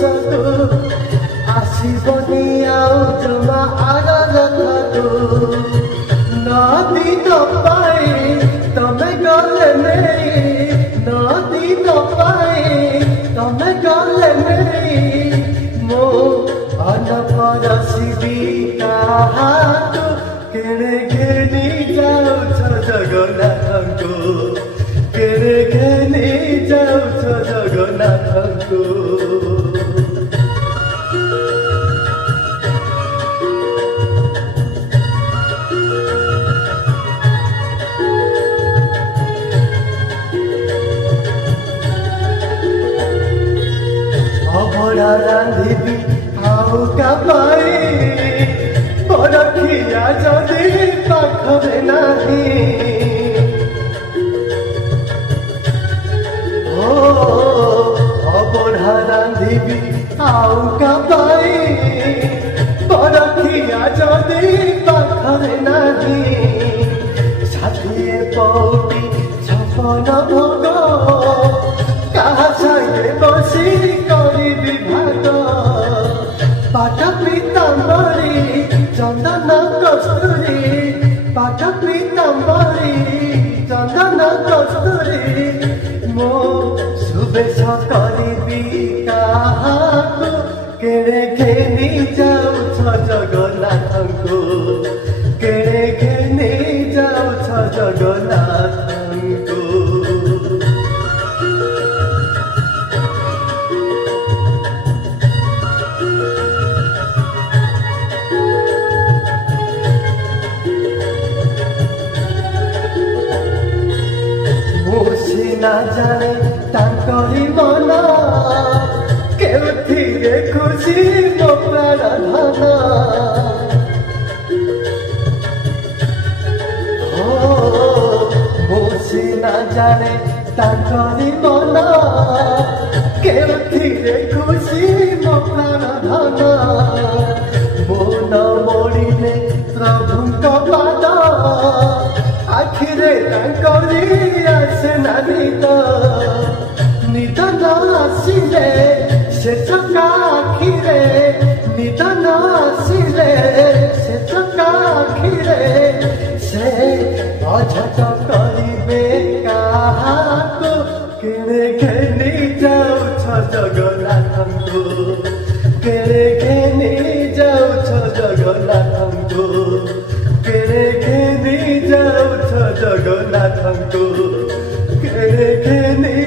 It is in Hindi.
संगसको आसिबनी आउ जमा आगलथको नदी नपाए तमे गले मेरी नदी नपाए तमे गले मेरी मो अनपरसिबी काहाको केड़े घेनी जाउछ जगन्नाथको केड़े घेनी जाउछ जगन्नाथको अबड़ा रांधिबी आउ का पाई परखिया जदि पाखरे नाही ओ अबड़ा रांधिबी आउ का पाई परखिया जदि पाखरे नाही छातिए पौटी छपन भोग कहा संगे बसी करी विभाग पाठ पीताम्बरी चंदन कस्तूरी पाठ पीताम्बरी चंदन कस्तूरी मो सुबेश करी काहाको केड़े घेनी जाउछ जगन्नाथको केड़े घेनी जाउछ जगन्नाथको ना जाने तांकरी मन केउथिरे खुशी मो प्राण धन ओ मोसी ना जाने तांकरी मन केउथिरे खुशी मो प्राण धन मोन मोड़िले प्रभुଙ୍କ पाद आखिरे तांकरी आसे ना निद न आसिले से चका आखिरे निद न आसिले से चका आखिरे से अझट करिबे काहाको केड़े घेनी जाउछ जगन्नाथको केड़े घेनी जाउछ जगन्नाथको केड़े घेनी जाउछ जगन्नाथको केड़े घेनी